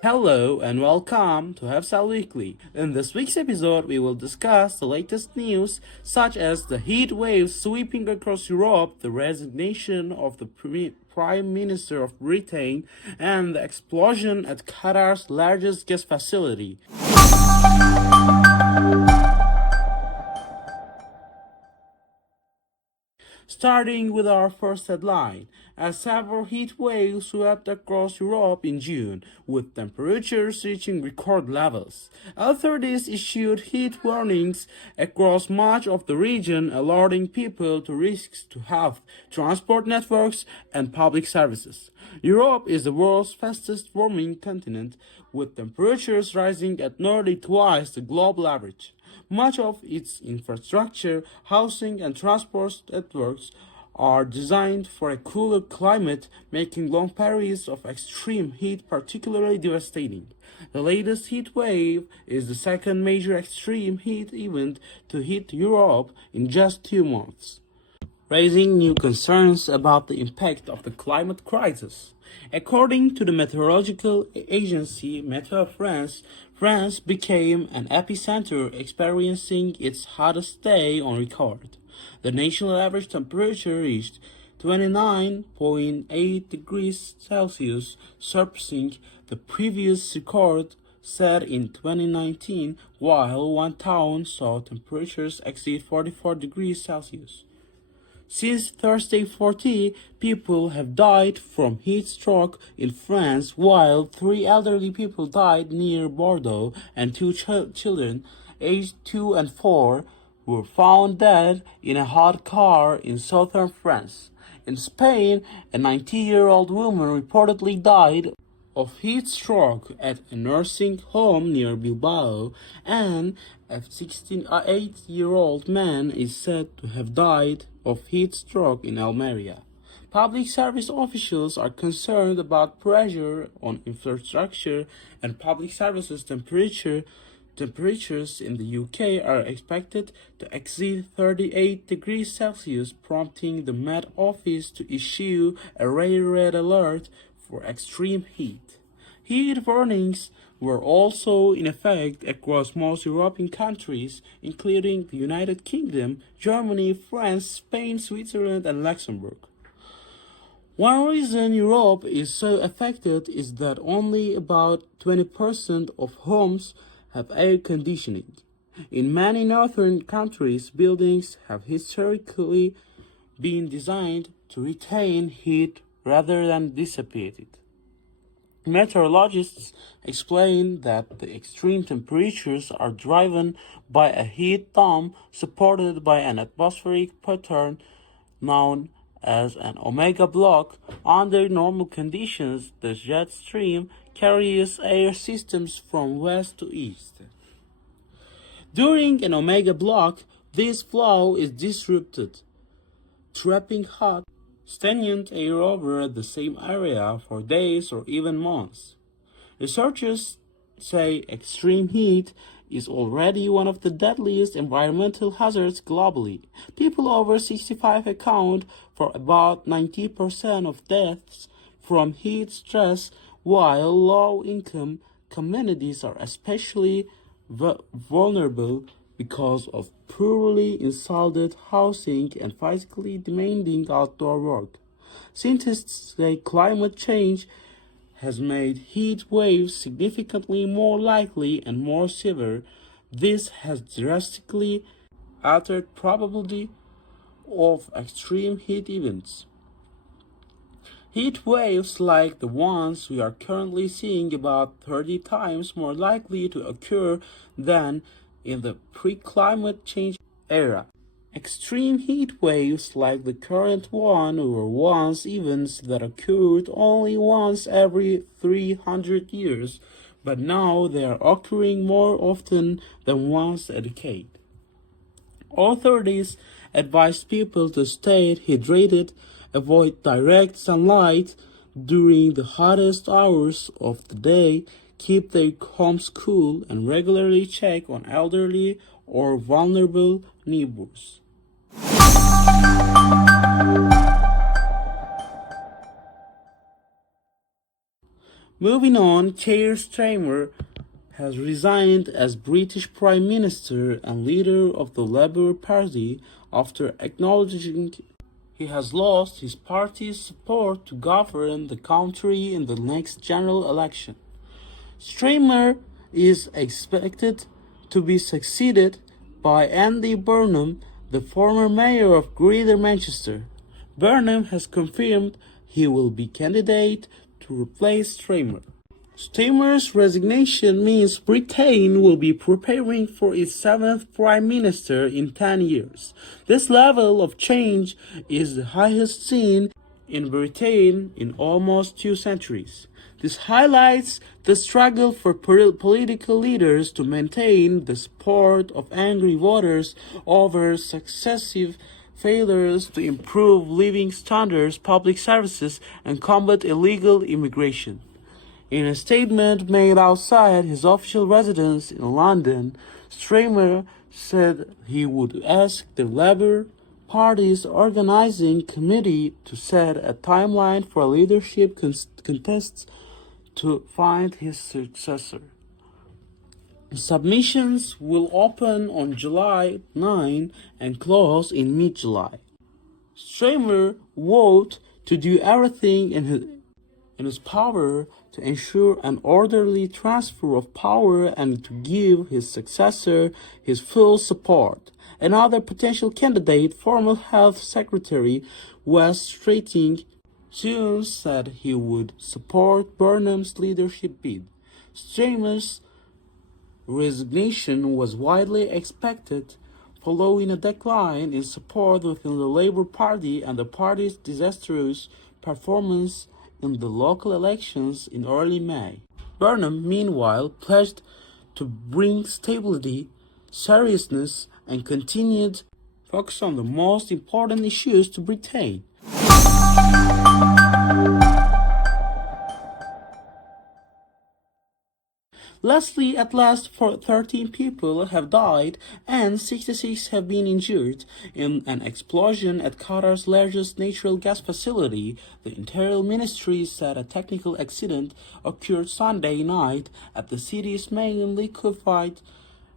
Hello and welcome to Hefsel Weekly. In this week's episode, we will discuss the latest news, such as the heat wave sweeping across Europe, the resignation of the Prime Minister of Britain, and the explosion at Qatar's largest gas facility. Starting with our first headline, a severe heat wave swept across Europe in June, with temperatures reaching record levels. Authorities issued heat warnings across much of the region, alerting people to risks to health, transport networks, and public services. Europe is the world's fastest warming continent, with temperatures rising at nearly twice the global average. Much of its infrastructure, housing, and transport networks are designed for a cooler climate, making long periods of extreme heat particularly devastating. The latest heat wave is the second major extreme heat event to hit Europe in just 2 months, raising new concerns about the impact of the climate crisis. According to the meteorological agency Meteo France, France became an epicenter, experiencing its hottest day on record. The national average temperature reached 29.8 degrees Celsius, surpassing the previous record set in 2019, while one town saw temperatures exceed 44 degrees Celsius. Since Thursday, 40 people have died from heat stroke in France, while 3 elderly people died near Bordeaux, and 2 children, aged 2 and 4, were found dead in a hot car in southern France. In Spain, a 90-year-old woman reportedly died of heat stroke at a nursing home near Bilbao, and a 68-year-old man is said to have died of heat stroke in Almeria. Public service officials are concerned about pressure on infrastructure, and public services temperatures in the UK are expected to exceed 38 degrees Celsius, prompting the Met Office to issue a red alert for extreme heat. Heat warnings were also in effect across most European countries, including the United Kingdom, Germany, France, Spain, Switzerland, and Luxembourg. One reason Europe is so affected is that only about 20% of homes have air conditioning. In many northern countries, buildings have historically been designed to retain heat rather than dissipate it. Meteorologists explain that the extreme temperatures are driven by a heat dome supported by an atmospheric pattern known as an omega block. Under normal conditions, the jet stream carries air systems from west to east. During an omega block, this flow is disrupted, trapping hot, stagnant air over the same area for days or even months. Researchers say extreme heat is already one of the deadliest environmental hazards globally. People over 65 account for about 90% of deaths from heat stress, while low-income communities are especially vulnerable because of poorly installed housing and physically demanding outdoor work. Scientists say climate change has made heat waves significantly more likely and more severe. This has drastically altered probability of extreme heat events. Heat waves like the ones we are currently seeing about 30 times more likely to occur than in the pre-climate change era. Extreme heat waves like the current one were once events that occurred only once every 300 years, but now they are occurring more often than once a decade. Authorities advised people to stay hydrated, avoid direct sunlight during the hottest hours of the day, keep their homes cool, and regularly check on elderly or vulnerable neighbors. Moving on, Keir Starmer has resigned as British Prime Minister and leader of the Labour Party after acknowledging he has lost his party's support to govern the country in the next general election. Starmer is expected to be succeeded by Andy Burnham, the former mayor of Greater Manchester. Burnham has confirmed he will be candidate to replace Starmer. Starmer's resignation means Britain will be preparing for its seventh Prime Minister in 10 years. This level of change is the highest seen in Britain in almost 2 centuries. This highlights the struggle for political leaders to maintain the support of angry voters over successive failures to improve living standards, public services, and combat illegal immigration. In a statement made outside his official residence in London, Starmer said he would ask the Labour Party's organizing committee to set a timeline for leadership contests to find his successor. Submissions will open on July 9 and close in mid-July. Starmer vowed to do everything in his power to ensure an orderly transfer of power and to give his successor his full support. Another potential candidate, former Health Secretary Wes Streeting, soon said he would support Burnham's leadership bid. Starmer's resignation was widely expected following a decline in support within the Labour Party and the party's disastrous performance in the local elections in early May. Burnham, meanwhile, pledged to bring stability, seriousness, and continued focus on the most important issues to Britain. Lastly, at last, 13 people have died and 66 have been injured in an explosion at Qatar's largest natural gas facility. The Interior Ministry said a technical accident occurred Sunday night at the city's main liquefied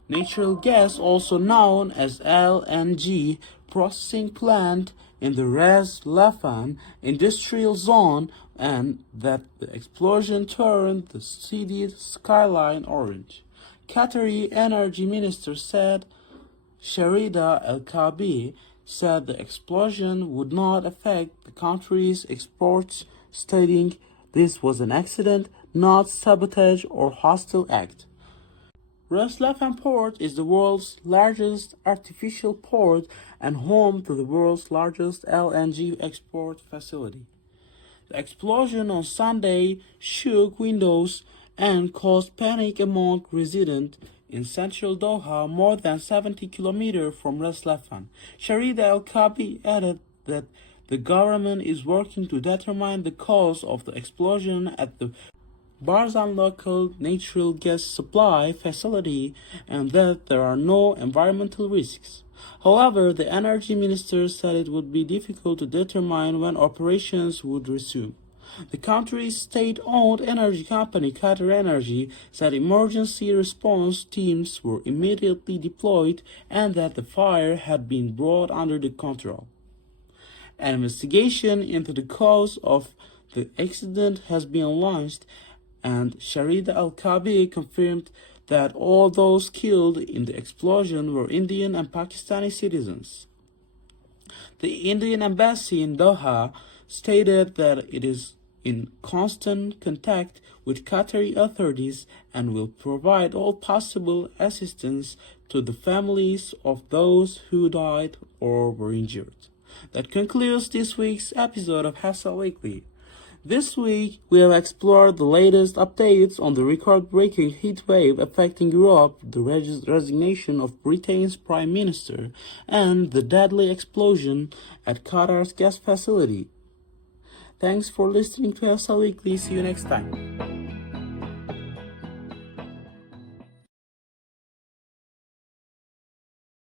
natural gas, also known as LNG, processing plant in the Ras Laffan industrial zone, and that the explosion turned the city's skyline orange. Qatari Energy Minister said Sharida Al-Kabi said the explosion would not affect the country's exports, stating this was an accident, not sabotage or hostile act. Ras Laffan Port is the world's largest artificial port and home to the world's largest LNG export facility. The explosion on Sunday shook windows and caused panic among residents in central Doha, more than 70 kilometers from Ras Laffan. Sharida Al-Kabi added that the government is working to determine the cause of the explosion at the Barzan local natural gas supply facility and that there are no environmental risks. However, the energy minister said it would be difficult to determine when operations would resume. The country's state-owned energy company, Qatar Energy, said emergency response teams were immediately deployed and that the fire had been brought under the control. An investigation into the cause of the accident has been launched, and Sharida Al-Kabi confirmed that all those killed in the explosion were Indian and Pakistani citizens. The Indian embassy in Doha stated that it is in constant contact with Qatari authorities and will provide all possible assistance to the families of those who died or were injured. That concludes this week's episode of Hevsel Weekly. This week, we have explored the latest updates on the record-breaking heat wave affecting Europe, the resignation of Britain's Prime Minister, and the deadly explosion at Qatar's gas facility. Thanks for listening to Hevsel Weekly. See you next time.